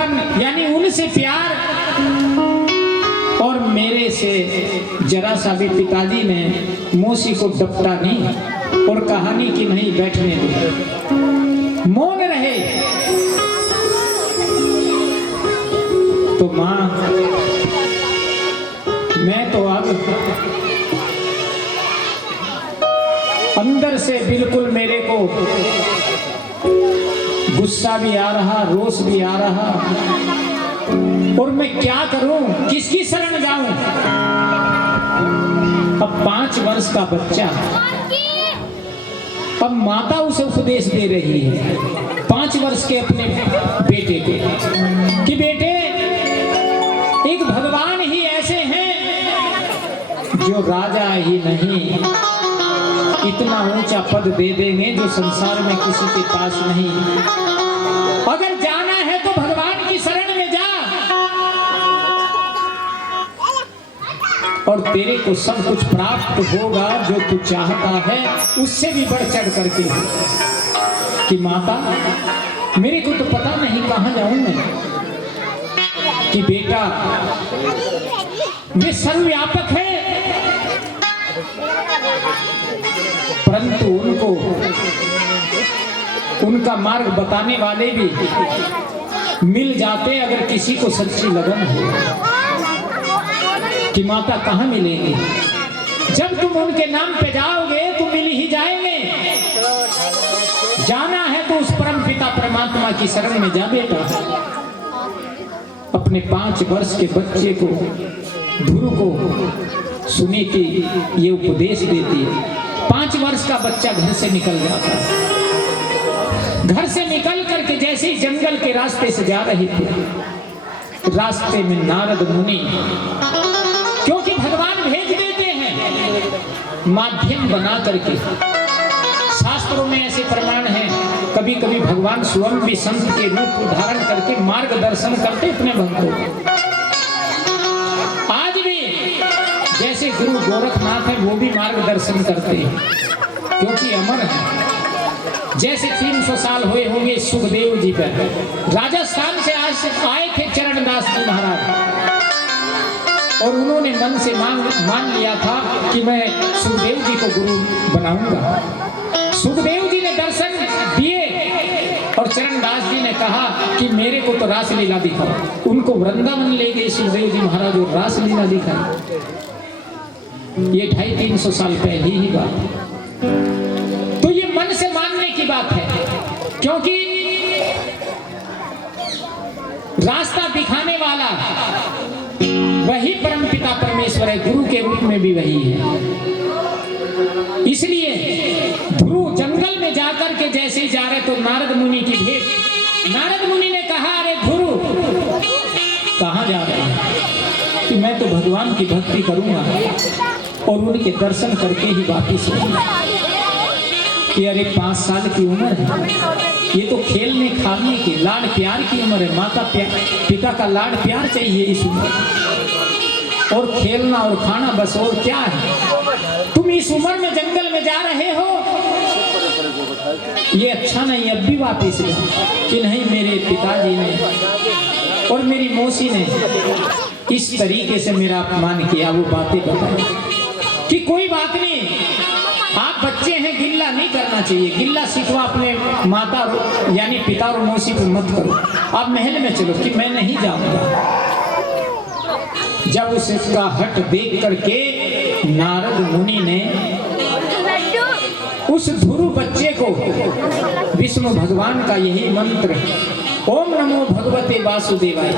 बचपन यानी उनसे प्यार और मेरे से जरा सा भी पिताजी ने मौसी को डपटा नहीं और कहानी की नहीं बैठने दी, मौन रहे। तो माँ मैं तो अब अंदर से बिल्कुल मेरे को गुस्सा भी आ रहा, रोष भी आ रहा, और मैं क्या करूं, किसकी शरण जाऊं। अब 5 वर्ष का बच्चा, अब माता उसे उपदेश दे रही है 5 वर्ष के अपने बेटे को कि बेटे एक भगवान ही ऐसे हैं जो राजा ही नहीं इतना ऊंचा पद दे देंगे जो संसार में किसी के पास नहीं। अगर जाना है तो भगवान की शरण में जा, और तेरे को सब कुछ प्राप्त होगा जो तू चाहता है, उससे भी बढ़ चढ़ करके। कि माता मेरे को तो पता नहीं कहां जाऊं मैं, कि बेटा वे सर्वव्यापक है, परंतु उनको उनका मार्ग बताने वाले भी मिल जाते अगर किसी को सच्ची लगन हो। कि माता कहाँ मिलेंगे, जब तुम उनके नाम पे जाओगे तो मिल ही जाएंगे। जाना है तो उस परम पिता परमात्मा की शरण में जा बेटा। अपने 5 वर्ष के बच्चे को, ध्रुव को सुनी कि ये उपदेश देती है। 5 वर्ष का बच्चा घर से निकल जाता है। घर से निकल करके जैसे ही जंगल के रास्ते से जा रहे थे, रास्ते में नारद मुनि, क्योंकि भगवान भेज देते हैं माध्यम बना करके। शास्त्रों में ऐसे प्रमाण हैं, कभी कभी भगवान स्वयं भी संत के रूप धारण करके मार्गदर्शन करते अपने भक्तों को। आज भी जैसे गुरु गोरखनाथ है वो भी मार्गदर्शन करते हैं, क्योंकि अमर है। जैसे 300 साल हुए होंगे सुखदेव जी पर, राजस्थान से आए थे चरणदास जी महाराज, और उन्होंने मन से मान लिया था कि मैं सुखदेव जी को गुरु बनाऊंगा। सुखदेव जी ने दर्शन दिए और चरणदास जी ने कहा कि मेरे को तो रासलीला दिखाओ। उनको वृंदावन ले गए सुखदेव जी महाराज और रासलीला दिखाई। ये 250-300 साल पहले ही बात है। तो ये मन से मानने की बात है, क्योंकि रास्ता दिखाने वाला वही परमपिता परमेश्वर है, गुरु के रूप में भी वही है। इसलिए ध्रुव जंगल में जाकर के जैसे ही जा रहे तो नारद मुनि की भेंट। नारद मुनि ने कहा, अरे ध्रुव कहाँ जा रहे हैं? कि मैं तो भगवान की भक्ति करूंगा और उनके दर्शन करके ही वापिस आऊंगा। कि अरे 5 साल की उम्र है, ये तो खेलने खाने की लाड प्यार की उम्र है। माता पिता का लाड प्यार चाहिए इस उम्र, और खेलना और खाना बस, और क्या है। तुम इस उम्र में जंगल में जा रहे हो, ये अच्छा नहीं, अब भी वापिस जाओ। कि नहीं, मेरे पिताजी ने और मेरी मौसी ने इस तरीके से मेरा अपमान किया, वो बातें बताई कि कोई बात नहीं, आप बच्चे हैं, गिल्ला नहीं करना चाहिए। गिल्ला शिकवा अपने माता यानी पिता और मौसी को मत करो, आप महल में चलो। कि मैं नहीं जाऊंगा। जब उसका हट देख करके नारद मुनि ने उस ध्रुव बच्चे को विष्णु भगवान का यही मंत्र ओम नमो भगवते वासुदेवाय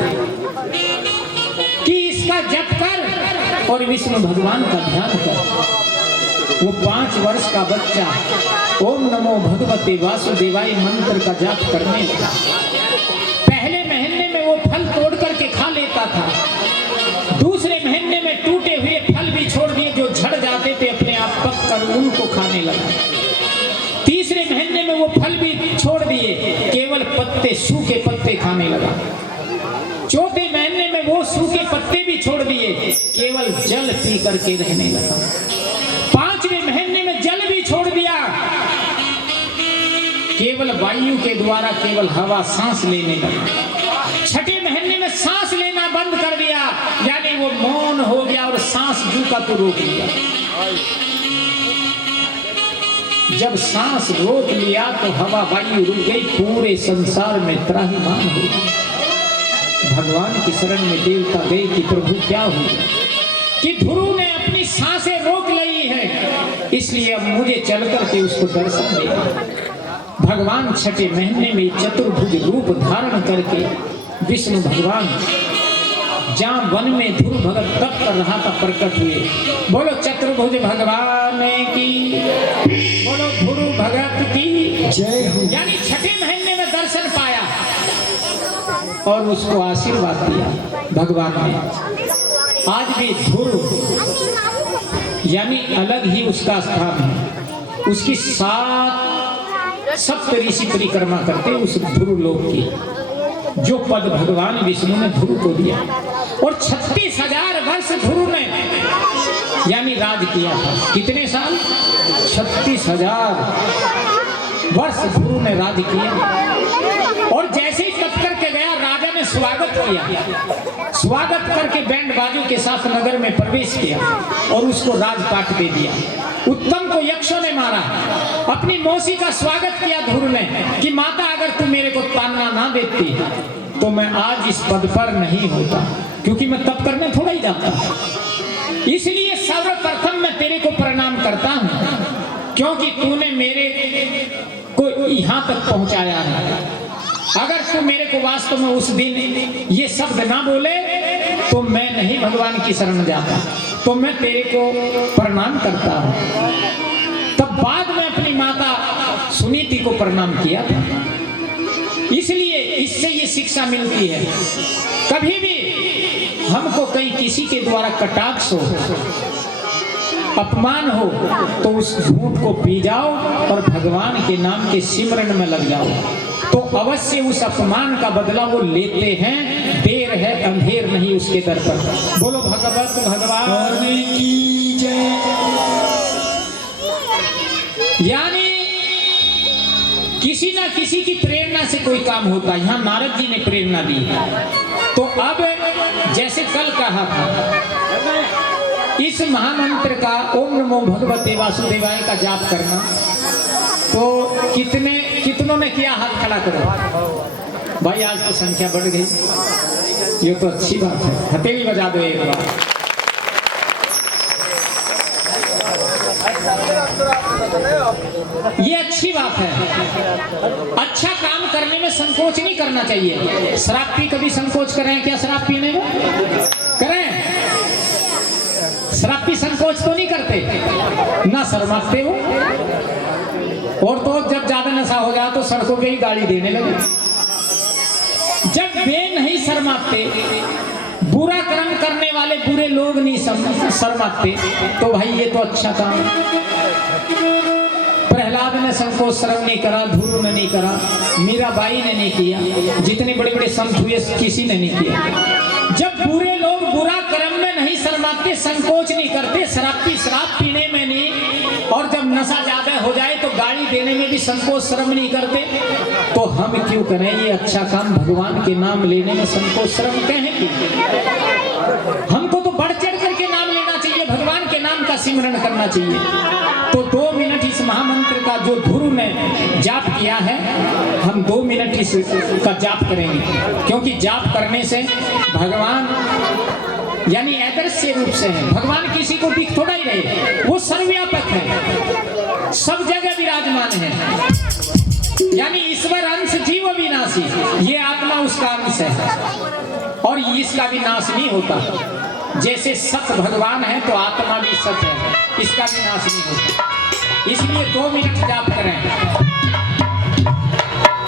कि इसका जप कर और विष्णु भगवान का ध्यान कर। वो 5 वर्ष का बच्चा ओम नमो भगवते वासुदेवाय मंत्र का जाप करने लगा। पहले महीने में वो फल तोड़ करके खा लेता था, दूसरे महीने में टूटे हुए फल भी छोड़ दिए जो झड़ जाते थे अपने आप पक कर, उनको खाने लगा। तीसरे महीने में वो फल भी छोड़ दिए, केवल पत्ते, सूखे पत्ते खाने लगा। चौथे महीने में वो सूखे पत्ते भी छोड़ दिए, केवल जल पी करके रहने लगा। 5वें महीने में जल भी छोड़ दिया, केवल वायु के द्वारा केवल हवा सांस लेने लगा। छठे महीने में सांस लेना बंद कर दिया, यानी वो मौन हो गया और सांस जू का तो रोक लिया। जब सांस रोक लिया तो हवा वायु रुक गई, पूरे संसार में त्राहिमाम हो गया। भगवान की शरण में देवता गए कि प्रभु क्या हुआ कि ध्रुव ने अपनी सांसें रोक ली है, इसलिए अब मुझे चल करके उसको दर्शन देना। भगवान छठे महीने में चतुर्भुज रूप धारण करके विष्णु भगवान जहाँ वन में ध्रुव भगत तप कर रहा था प्रकट हुए। बोलो चतुर्भुज भगवान की, बोलो ध्रुव भगत की जय हो। यानी छठे महीने में दर्शन पाया और उसको आशीर्वाद दिया भगवान ने। आज भी ध्रुव यानी अलग ही उसका स्थान है। उसकी 7 सप्त ऋषि परिक्रमा करते उस ध्रुव लोक की, जो पद भगवान विष्णु ने ध्रुव को दिया। और 36,000 वर्ष ध्रुव ने यानी राज किया था। कितने साल? 36,000 वर्ष ध्रुव ने राज किया। और जैसे ही तप करके गया, राजा ने स्वागत किया। स्वागत करके बैंड बाजों के साथ नगर में प्रवेश किया और उसको राजपाट दे दिया। उत्तम को यक्षों ने मारा। अपनी मौसी का स्वागत किया ध्रुव ने कि माता अगर तू मेरे को तान्ना ना देती तो मैं आज इस पद पर नहीं होता, क्योंकि मैं तप करने थोड़ा ही जाता। इसलिए सर्वप्रथम मैं तेरे को प्रणाम करता हूँ, क्योंकि तूने मेरे को यहाँ तक पहुँचाया है। अगर तू मेरे को वास्तव में उस दिन ये शब्द ना बोले तो मैं नहीं भगवान की शरण जाता, तो मैं तेरे को प्रणाम करता हूँ। तब बाद में अपनी माता सुनीति को प्रणाम किया था। इसलिए इससे ये शिक्षा मिलती है, कभी भी हमको कहीं किसी के द्वारा कटाक्ष हो, अपमान हो, तो उस झूठ को पी जाओ और भगवान के नाम के सिमरन में लग जाओ, तो अवश्य उस अपमान का बदला वो लेते हैं। देर है अंधेर नहीं उसके दर पर। बोलो भगवत भगवान की जय। यानी किसी ना किसी की प्रेरणा से कोई काम होता है। यहाँ नारद जी ने प्रेरणा दी, तो अब जैसे कल कहा था, इस महामंत्र का ओम नमो भगवते वासुदेवाय का जाप करना, तो कितनों ने किया? हाथ खड़ा करो भाई, आज तो संख्या बढ़ गई, ये तो अच्छी बात है। हथेली बजा दो एक बार। ये अच्छी बात है। अच्छा काम करने में संकोच नहीं करना चाहिए। शराब पी कभी संकोच करें क्या? शराब पीने में करें? शराब पी संकोच तो नहीं करते ना, शर्माते हो। और तो जब ज्यादा नशा हो गया तो सड़कों पे ही गाड़ी देने लगे। जब वे नहीं शर्माते, बुरा कर्म करने वाले बुरे लोग नहीं शर्माते, तो भाई ये तो अच्छा काम है। प्रहलाद ने संकोच शर्म नहीं करा, ध्रुव ने नहीं करा, मीराबाई ने नहीं किया, जितने बड़े बड़े संत हुए किसी ने नहीं किया। जब बुरे लोग बुरा कर्म में नहीं शर्माते, संकोच नहीं करते, शराब पीने में नहीं, और जब नशा ज्यादा हो जाए तो गाड़ी देने में भी संकोच शर्म नहीं करते, तो हम क्यों करें ये अच्छा काम? भगवान के नाम लेने में संकोच शर्म कहें कि? हमको तो बढ़ चढ़ करके नाम लेना चाहिए, भगवान के नाम का सिमरन करना चाहिए। तो 2 मिनट इस महामंत्र का जो ध्रुव ने जाप किया है, हम 2 मिनट इसका जाप करेंगे, क्योंकि जाप करने से भगवान यानी अदृश्य रूप से है। भगवान किसी को दिख थोड़ा ही रहे, वो सर्वव्यापक है, सब जगह विराजमान है। यानी ईश्वर अंश जीव विनाशी, ये आत्मा उसका अंश है और इसका भी नाश नहीं होता। जैसे सत भगवान है तो आत्मा भी सत है, इसका भी नाश नहीं होता। इसलिए 2 मिनट जाप करें।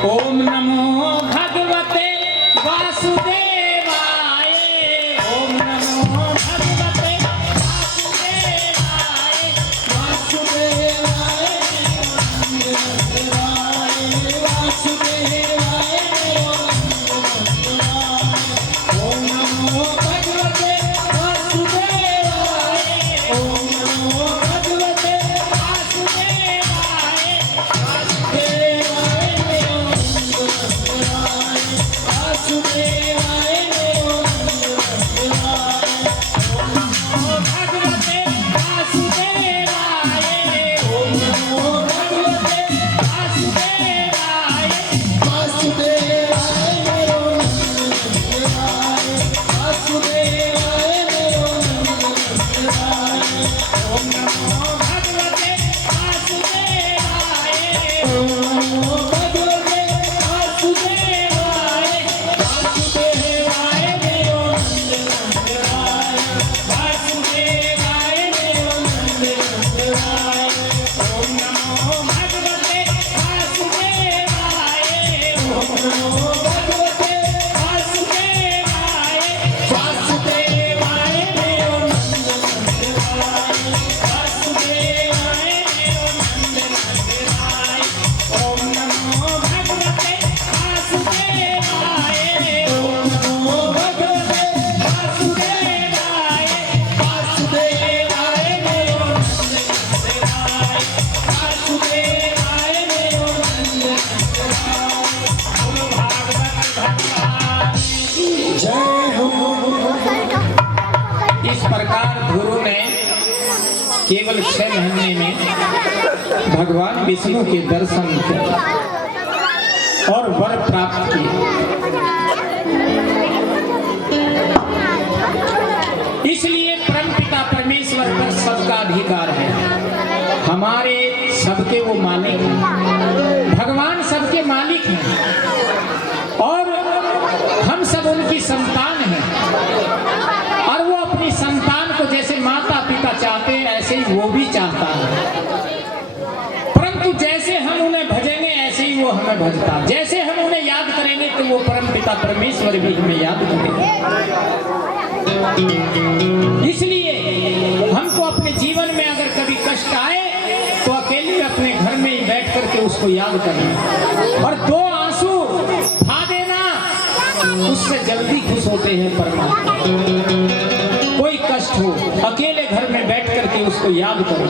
ओम नमो भगवते वासुदेवाय, ओम नमो भगवते वासुदेवाय, वासुदेवाय वासुदेवाय, ओम नमो भगवते वासुदेवाय, ओम नमो भगवते वासुदेवाय, वासुदेवाय। केवल 6 महीने में भगवान विष्णु के दर्शन किए और वर प्राप्त किए। इसलिए परमपिता परमेश्वर पर सबका अधिकार है, हमारे सबके वो मालिक हैं, भगवान सबके मालिक हैं और हम सब उनकी संतान हैं। और वो अपनी संतान को जैसे माता पिता चाहते हैं ऐसे ही वो भी चाहता है, परंतु जैसे हम उन्हें भजेंगे ऐसे ही वो हमें भजता, जैसे हम उन्हें याद करेंगे तो वो परमपिता परमेश्वर भी हमें याद करेंगे। इसलिए हमको अपने जीवन में अगर कभी कष्ट आए तो अकेले अपने घर में ही बैठ करके उसको याद करना और 2 आंसू खा देना, उससे जल्दी खुश होते हैं परमात्मा। कोई कष्ट हो अकेले घर में बैठ करके उसको याद करो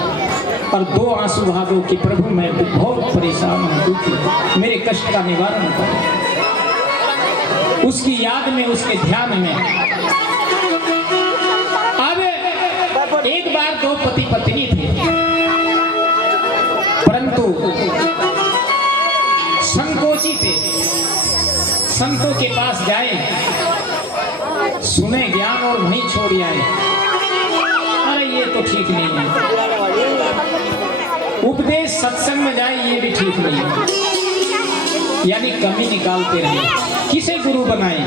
और 2 आंसू बहा दो कि प्रभु मैं बहुत परेशान हूँ, दुखी, मेरे कष्ट का निवारण करो। उसकी याद में, उसके ध्यान में। अब एक बार 2 पति पत्नी थे, परंतु संकोची थे। संतों के पास जाए, सुने ज्ञान और वहीं छोड़ आए, अरे ये तो ठीक नहीं है। उपदेश सत्संग में जाए, ये भी ठीक नहीं है, यानी कमी निकालते रहे। किसे गुरु बनाए?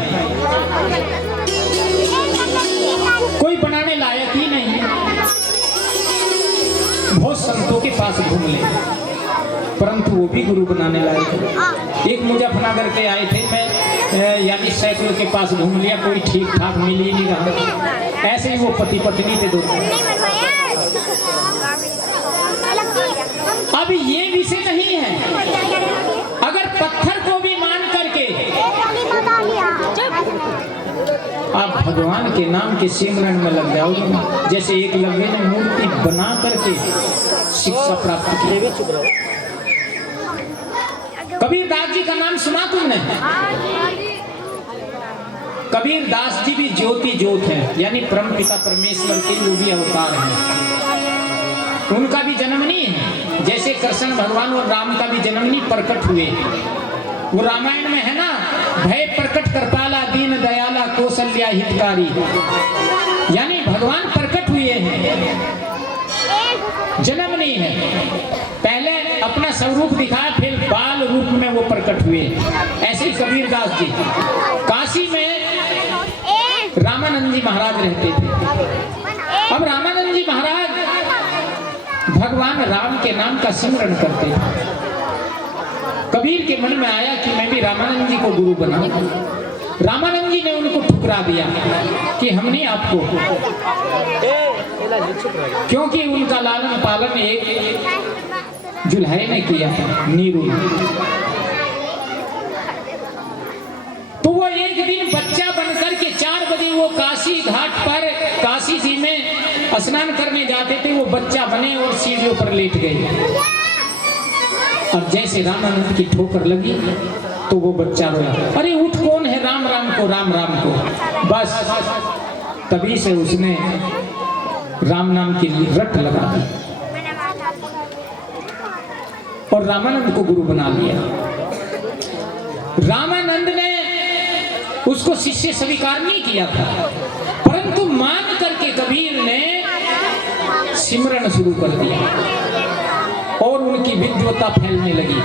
कोई बनाने लायक ही नहीं। बहुत संतों के पास घूम ले, परंतु वो भी गुरु बनाने लायक। एक मुजफ्फरनगर के आए थे, मैं यानी सैकड़ों के पास घूम लिया, कोई ठीक ठाक मिल ही नहीं रहा। ऐसे ही वो पति पत्नी थे 2। अब ये विषय नहीं है, अगर पत्थर को भी मान करके आप भगवान के नाम के सिमरन में लग जाओगे, जैसे एक लगे ने मूर्ति बना करके शिक्षा प्राप्त की। कबीरदास जी का नाम सुना तुमने? कबीरदास जी भी ज्योति ज्योत है, यानी परमपिता परमेश्वर के वो भी अवतार हैं। उनका भी जन्म नहीं है, जैसे कृष्ण भगवान और राम का भी जन्म नहीं, प्रकट हुए। वो रामायण में है ना, भय प्रकट कृपाला दीन दयाला कौशल्या हितकारी, यानी भगवान प्रकट हुए हैं, जन्म नहीं है। पहले अपना स्वरूप दिखाया, फिर बाल रूप में वो प्रकट हुए। ऐसे ही कबीरदास जी काशी में रामानंद जी महाराज रहते थे। अब रामानंद जी महाराज भगवान राम के नाम का सिमरन करते थे। कबीर के मन में आया कि मैं भी रामानंद जी को गुरु बनाऊं। रामानंद जी ने उनको ठुकरा दिया कि हम नहीं आपको, क्योंकि उनका लालन पालन एक जुल्हे ने किया था, नीरू। तो वो एक दिन बच्चा बनकर के 4 बजे वो काशी घाट पर, काशी जी में स्नान करने जाते थे, वो बच्चा बने और सीढ़ियों पर लेट गए। अब जैसे रामानंद की ठोकर लगी तो वो बच्चा रोया, अरे उठ, कौन है? राम राम को, राम राम को। बस तभी से उसने राम नाम की रट लगा दी और रामानंद को गुरु बना लिया। रामानंद ने उसको शिष्य स्वीकार नहीं किया था, परंतु मान करके कबीर ने सिमरन शुरू कर दिया और उनकी विद्वता फैलने लगी।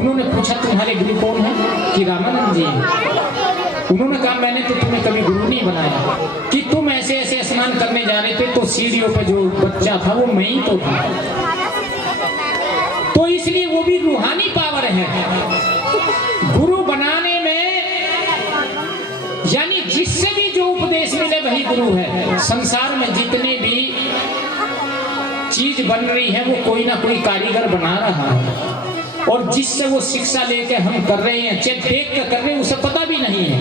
उन्होंने पूछा तुम्हारे गुरु कौन है? कि रामानंद जी। उन्होंने कहा मैंने तो तुम्हें कभी गुरु नहीं बनाया, कि तुम ऐसे ऐसे स्नान करने जा रहे थे तो सीढ़ियों पे जो बच्चा था वो मैं ही तो था, तो इसलिए वो भी रूहानी पावर है गुरु बनाने में, यानी जिससे भी जो उपदेश मिले वही गुरु है। संसार में जितने भी चीज बन रही है वो कोई ना कोई कारीगर बना रहा है, और जिससे वो शिक्षा लेके हम कर रहे हैं, चाहे देख कर कर रहे हैं, उसे पता भी नहीं है,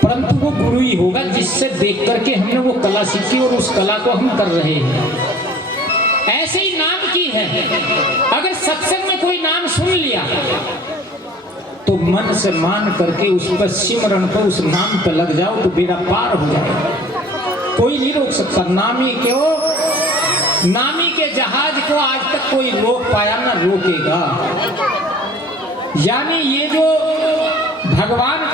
परंतु वो गुरु ही होगा जिससे देख करके हमने वो कला सीखी और उस कला को हम कर रहे हैं। ऐसे ही नाम की है, अगर सत्संग में कोई नाम सुन लिया तो मन से मान करके उस पर सिमरन को, उस नाम पर लग जाओ तो बेड़ा पार हो जाए, कोई नहीं रोक सकता। नाम ही क्यों नामी के जहाज को आज तक कोई रोक पाया ना रोकेगा। यानी ये जो भगवान